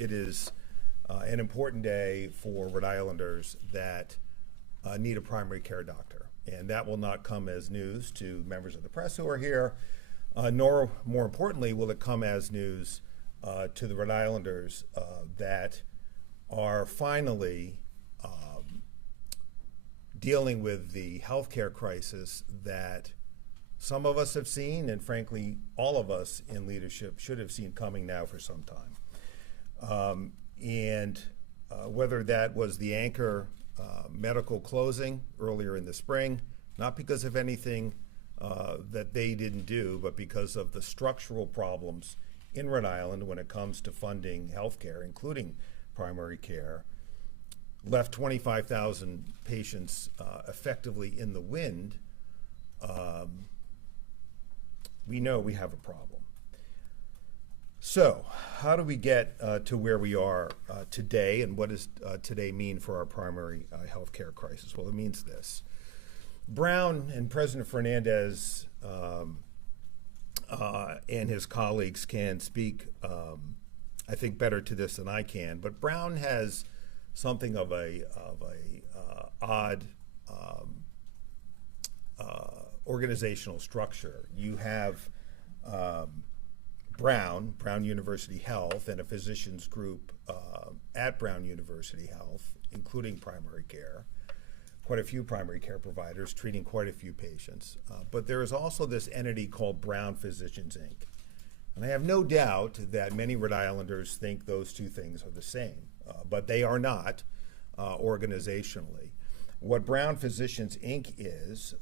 It is an important day for Rhode Islanders that need a primary care doctor. And that will not come as news to members of the press who are here, nor, more importantly, will it come as news to the Rhode Islanders that are finally dealing with the healthcare crisis that some of us have seen, and frankly, all of us in leadership should have seen coming now for some time. Whether that was the Anchor medical closing earlier in the spring, not because of anything that they didn't do, but because of the structural problems in Rhode Island when it comes to funding healthcare, including primary care, left 25,000 patients effectively in the wind, we know we have a problem. So how do we get to where we are today, and what does today mean for our primary health care crisis? Well, it means this. Brown and President Fernandez and his colleagues can speak, I think, better to this than I can, but Brown has something of a odd organizational structure. You have Brown University Health, and a physicians group at Brown University Health, including primary care, quite a few primary care providers treating quite a few patients. But there is also this entity called Brown Physicians, Inc. And I have no doubt that many Rhode Islanders think those two things are the same, but they are not organizationally. What Brown Physicians, Inc. is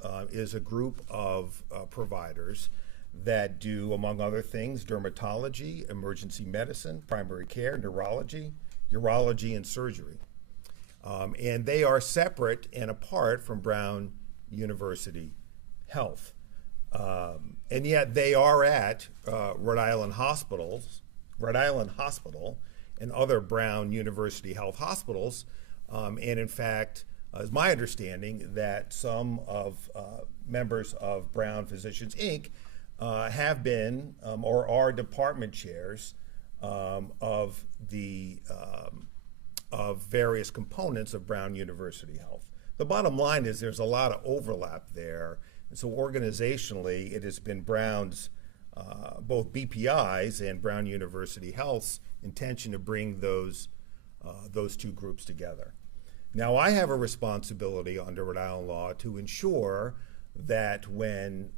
a group of providers that do, among other things, dermatology, emergency medicine, primary care, neurology, urology, and surgery. And they are separate and apart from Brown University Health. And yet they are at Rhode Island Hospital, and other Brown University Health hospitals. And in fact, it's my understanding that some of members of Brown Physicians, Inc. Have been or are department chairs of various components of Brown University Health. The bottom line is there's a lot of overlap there. And so organizationally, it has been Brown's, both BPI's and Brown University Health's intention to bring those two groups together. Now, I have a responsibility under Rhode Island law to ensure that when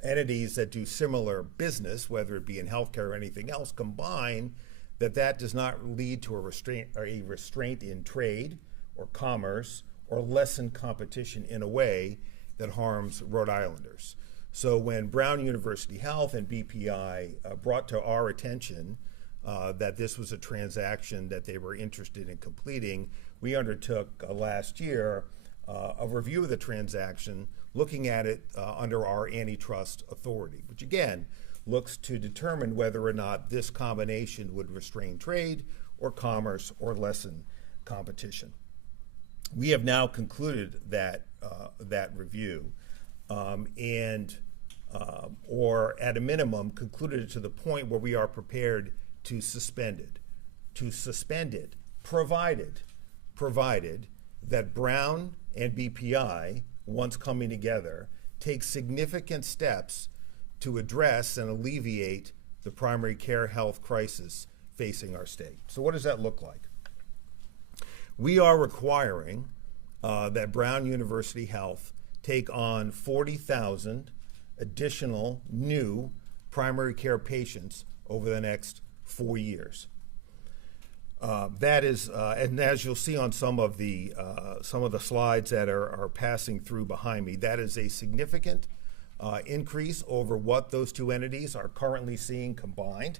entities that do similar business, whether it be in healthcare or anything else, combine, that does not lead to a restraint in trade or commerce or lessen competition in a way that harms Rhode Islanders. So when Brown University Health and BPI brought to our attention that this was a transaction that they were interested in completing, we undertook last year a review of the transaction, looking at it under our antitrust authority, which again looks to determine whether or not this combination would restrain trade or commerce or lessen competition. We have now concluded that review, or at a minimum concluded it to the point where we are prepared to suspend it, provided that Brown and BPI, once coming together, take significant steps to address and alleviate the primary care health crisis facing our state. So what does that look like? We are requiring that Brown University Health take on 40,000 additional new primary care patients over the next 4 years. That is, and as you'll see on some of the slides that are passing through behind me, that is a significant increase over what those two entities are currently seeing combined,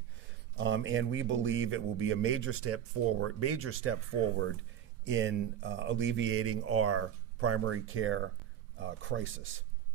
and we believe it will be a major step forward in alleviating our primary care crisis.